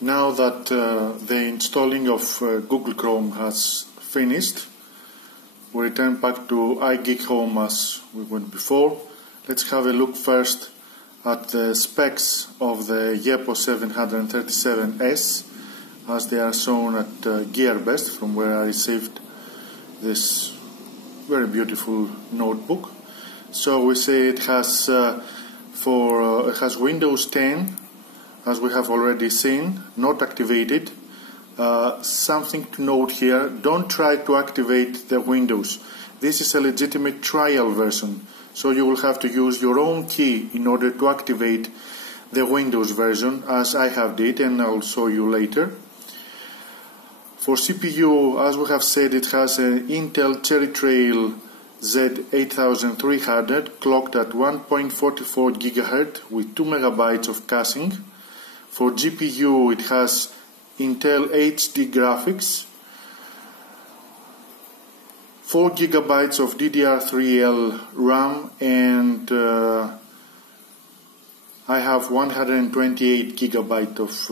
Now that the installing of Google Chrome has finished, we return back to iGeek Home as we went before. Let's have a look first at the specs of the Yepo 737S as they are shown at GearBest, from where I received this very beautiful notebook. So we say it has it has Windows 10, as we have already seen, not activated. Something to note here: don't try to activate the Windows. This is a legitimate trial version, so you will have to use your own key in order to activate the Windows version, as I have did, and I'll show you later. For CPU, as we have said, it has an Intel Cherry Trail Z8300 clocked at 1.44 GHz with 2 MB of caching. For GPU, it has Intel HD graphics, 4 GB of DDR3L RAM, and I have 128 GB of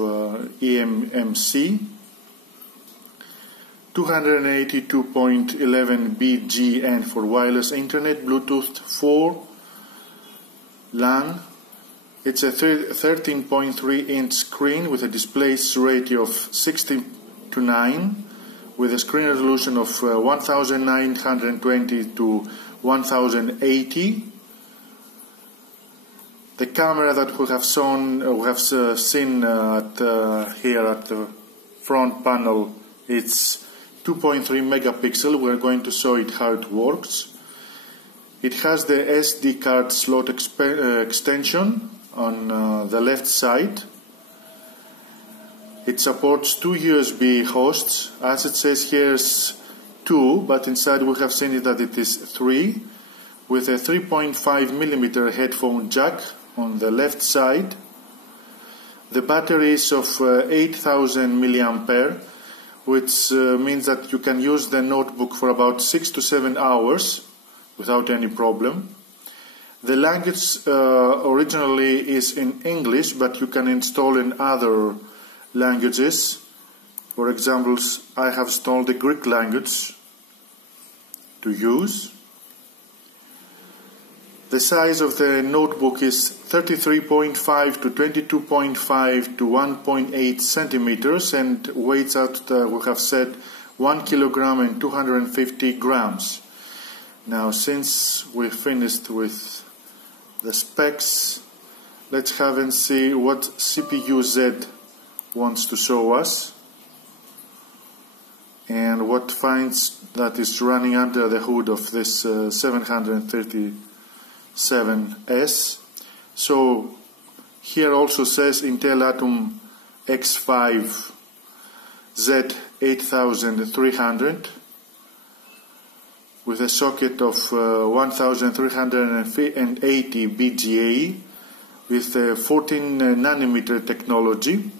eMMC, 282.11 BGN for wireless internet, Bluetooth 4, LAN. It's a 13.3-inch screen with a display ratio of 16:9, with a screen resolution of 1920 to 1080. The camera that we have seen here at the front panel, it's 2.3 megapixel. We're going to show it how it works. It has the SD card slot extension on the left side. It supports 2 USB hosts. As it says here, is 2, but inside we have seen it that it is 3, with a 3.5mm headphone jack on the left side. The battery is of 8000 mAh, which means that you can use the notebook for about 6 to 7 hours without any problem. The language originally is in English, but you can install in other languages. For example, I have installed the Greek language to use. The size of the notebook is 33.5 to 22.5 to 1.8 centimeters and weighs out, we have said, 1 kilogram and 250 grams. Now, since we finished with the specs, let's have and see what CPUz wants to show us and what finds that is running under the hood of this 737S. So here also says Intel Atom X5 Z8300 with a socket of 1380 BGA with 14 nanometer technology.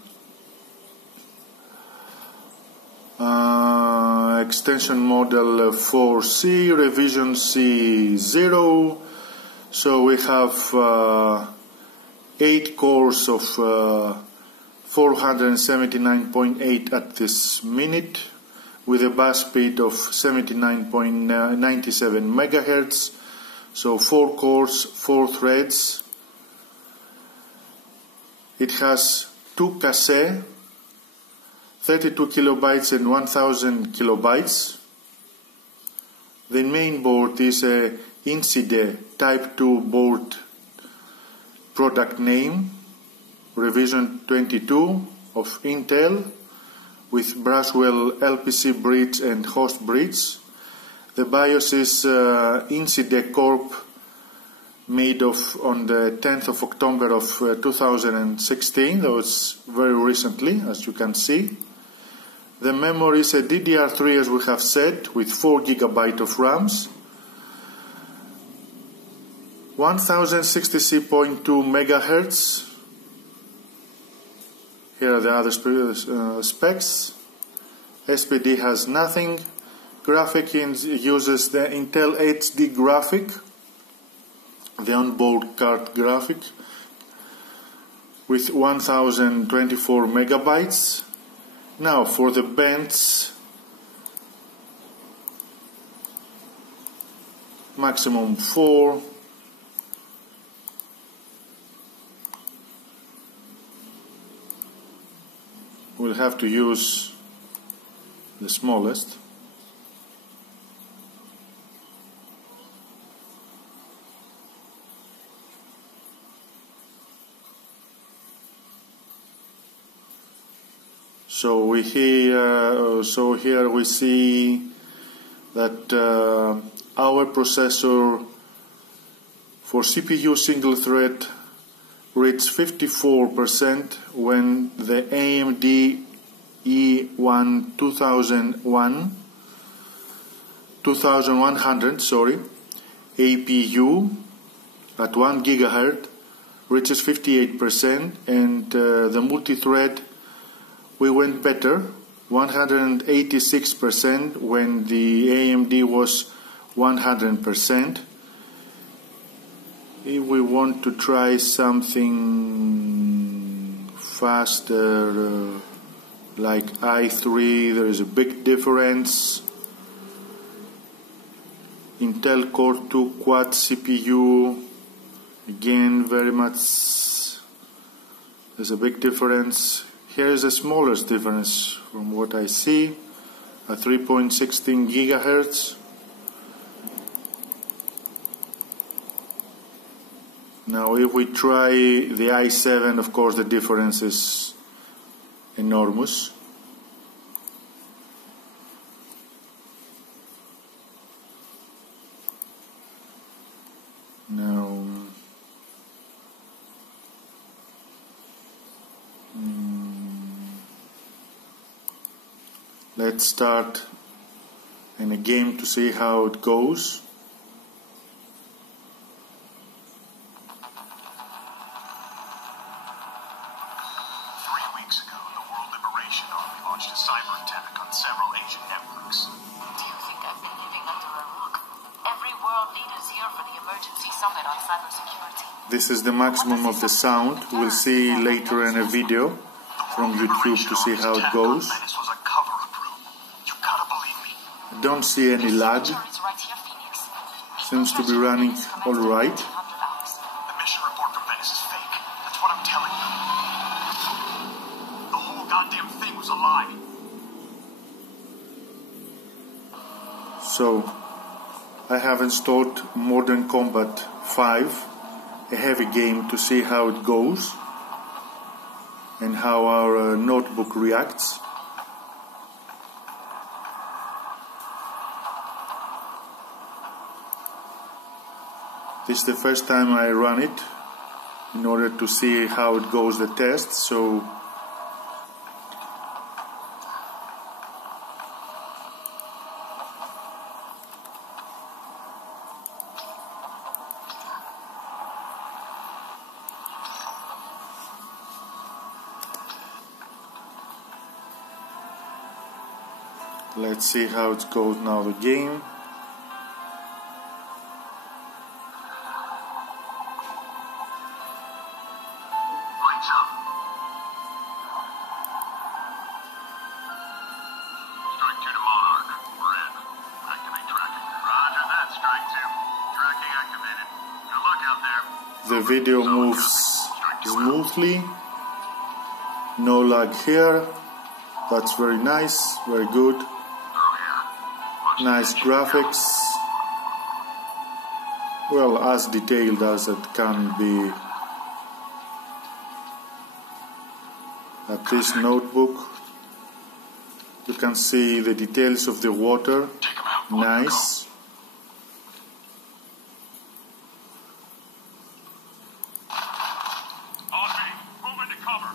Extension model 4C, revision C0. So we have 8 cores of 479.8 at this minute, with a bus speed of 79.97 MHz. So 4 cores, 4 threads. It has 2 cache, 32 kilobytes and 1000 kilobytes. The main board is a Incide Type 2 board, product name, revision 22 of Intel, with Braswell LPC bridge and host bridge. The BIOS is Incide Corp, made on the 10th of October of 2016, that was very recently, as you can see. The memory is a DDR3, as we have said, with 4 GB of RAMs. 1063.2 MHz. Here are the other specs. SPD has nothing. Graphic uses the Intel HD graphic, the onboard card graphic. with 1024 megabytes. Now for the bands, maximum 4. We'll have to use the smallest. So here we see that our processor for CPU single thread reached 54% when the AMD E1 2100 APU at 1 GHz reaches 58%, and the multi-thread we went better, 186% when the AMD was 100%. If we want to try something faster like i3, there is a big difference. Intel Core 2 Quad CPU, again very much, there's a big difference. Here is the smallest difference from what I see, at 3.16 gigahertz. Now if we try the i7, of course the difference is enormous. Now let's start in a game to see how it goes. This is the maximum of the sound. We'll see later in a video from YouTube to see how it goes. I don't see any lag. Seems to be running all right. The mission report from Venice is fake. That's what I'm telling you. The whole goddamn thing was a lie. So, I have installed Modern Combat 5, a heavy game, to see how it goes and how our notebook reacts. This is the first time I run it in order to see how it goes, the test. So let's see how it goes now, the game. Lights up. Strike 2 to Monarch. We're in. Activate tracking. Roger that, Strike 2. Tracking activated. Good luck out there. The video moves smoothly. No lag here. That's very nice, very good. Nice graphics. Well, as detailed as it can be at this notebook. You can see the details of the water. Nice. Move into cover.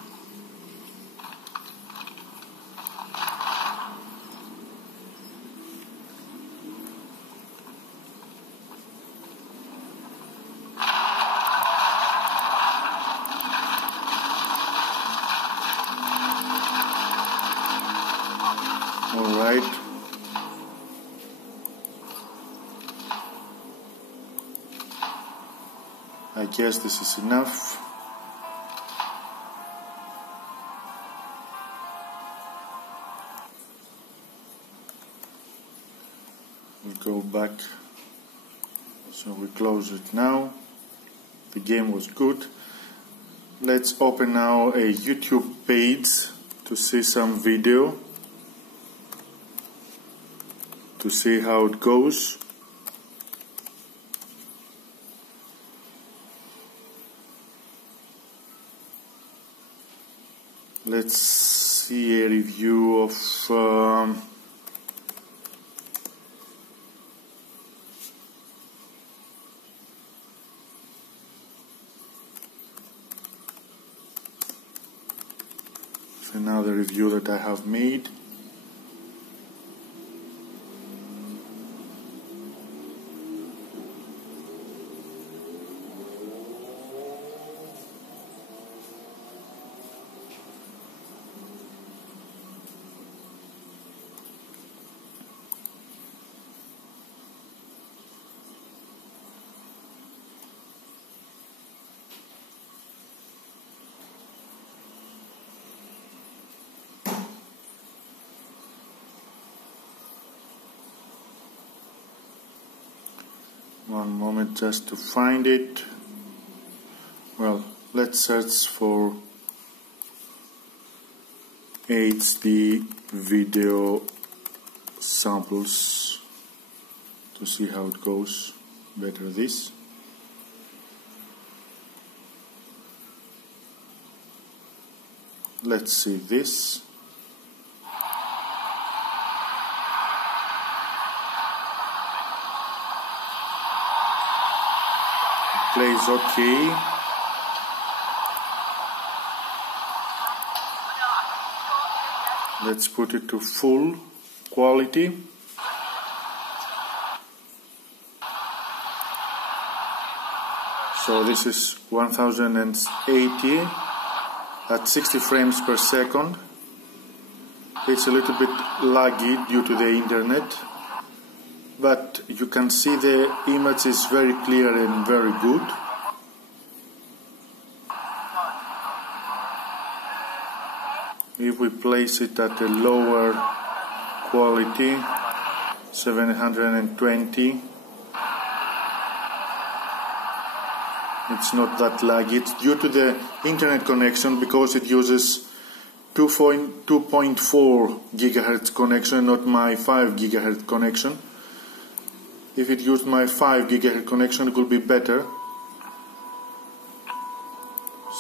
All right. I guess this is enough. We'll go back. So we close it now. The game was good. Let's open now a YouTube page to see some video, to see how it goes. Let's see a review of so now the review that I have made. One moment just to find it. Well, let's search for HD video samples to see how it goes. Better this. Let's see this. Plays okay. Let's put it to full quality. So this is 1080 at 60 frames per second. It's a little bit laggy due to the internet, but you can see the image is very clear and very good. If we place it at a lower quality, 720, it's not that laggy. It's due to the internet connection, because it uses 2.4 gigahertz connection, not my 5 gigahertz connection. If it used my 5 gigahertz connection, it would be better.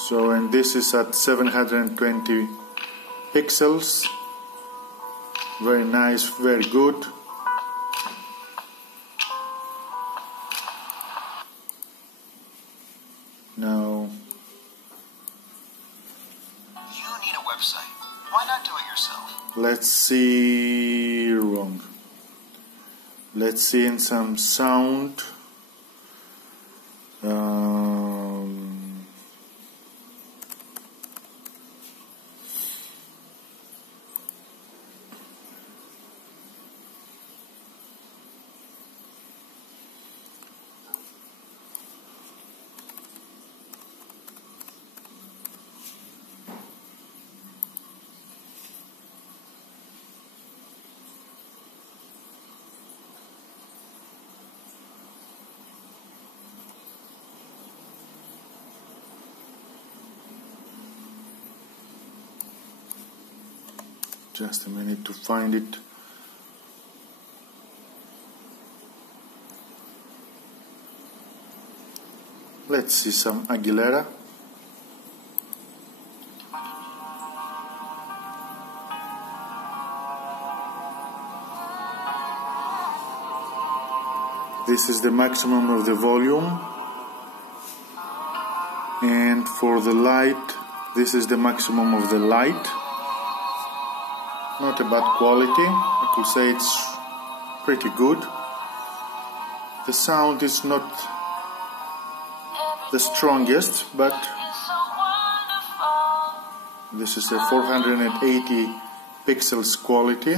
So, and this is at 720 pixels. Very nice, very good. Now, You need a website. Why not do it yourself? let's see. Wrong. Let's see in some sound. Just a minute to find it. Let's see some Aguilera. This is the maximum of the volume, and for the light, this is the maximum of the light. Not a bad quality. I could say it's pretty good. The sound is not the strongest, but this is a 480 pixels quality.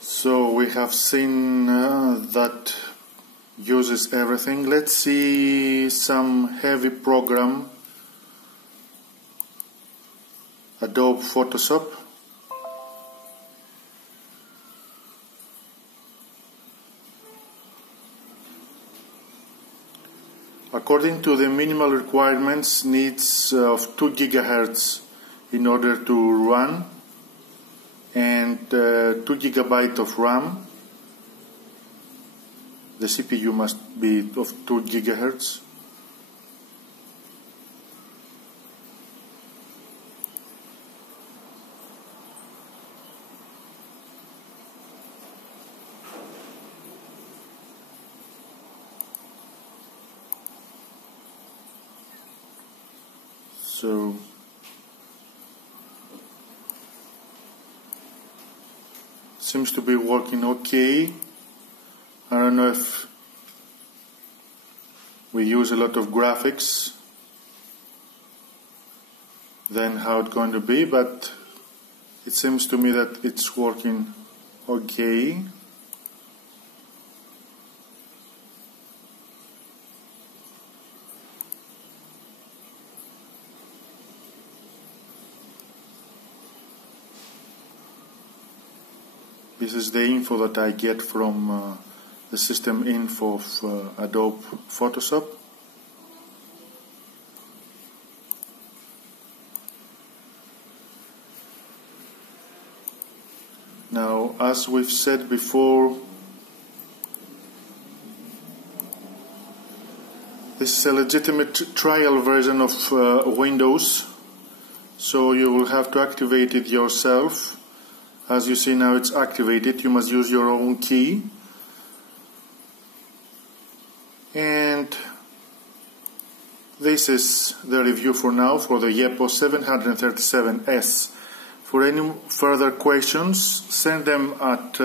So we have seen that uses everything. Let's see some heavy program, Adobe Photoshop. According to the minimal requirements, needs of 2 GHz in order to run, and 2 GB of RAM. The CPU must be of 2 GHz. So seems to be working okay. I don't know if we use a lot of graphics, then how it's going to be, but it seems to me that it's working okay. This is the info that I get from the system info of Adobe Photoshop. Now, as we've said before, this is a legitimate trial version of Windows, so you will have to activate it yourself. As you see now, it's activated. You must use your own key. And this is the review for now for the Yepo 737S. For any further questions, send them at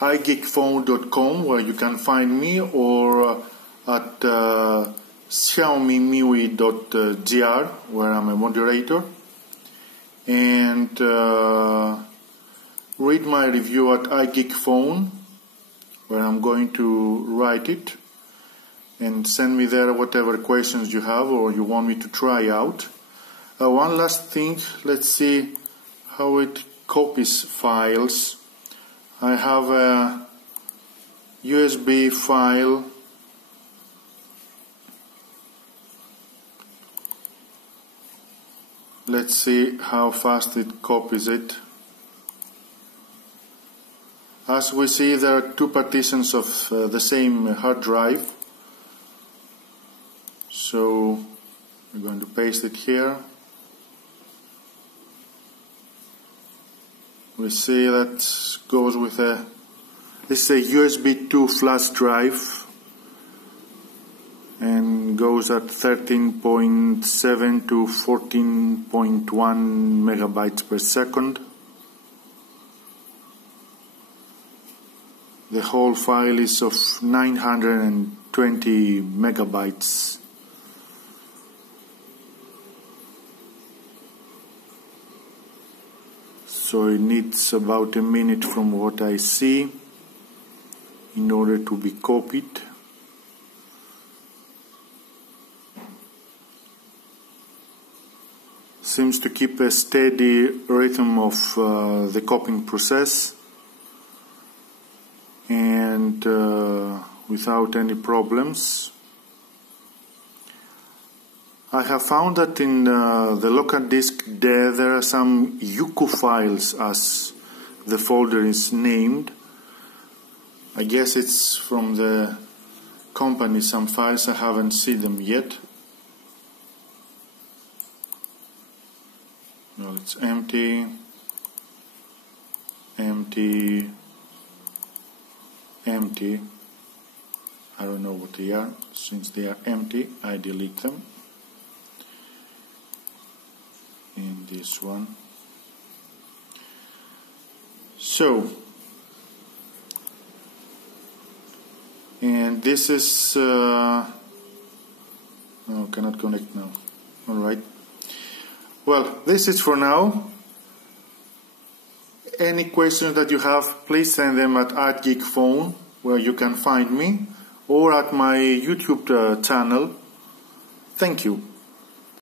igeekphone.com, where you can find me, or at xiaomimiui.gr, where I'm a moderator. And read my review at iGeekPhone, where I'm going to write it, and send me there whatever questions you have or you want me to try out. One last thing, let's see how it copies files. I have a USB file . Let's see how fast it copies it. As we see, there are 2 partitions of the same hard drive. So we're going to paste it here. We see that goes with this is a USB 2 flash drive, and goes at 13.7 to 14.1 megabytes per second. The whole file is of 920 megabytes. So it needs about a minute from what I see in order to be copied. Seems to keep a steady rhythm of the copying process, and without any problems. I have found that in the local disk there are some Yepo files, as the folder is named. I guess it's from the company, some files. I haven't seen them yet. Well, it's empty, empty, empty. I don't know what they are. Since they are empty, I delete them. In this one. So, and this is no, cannot connect now. Alright. Well, this is for now. Any questions that you have, please send them at @geekphone, where you can find me, or at my YouTube channel. Thank you.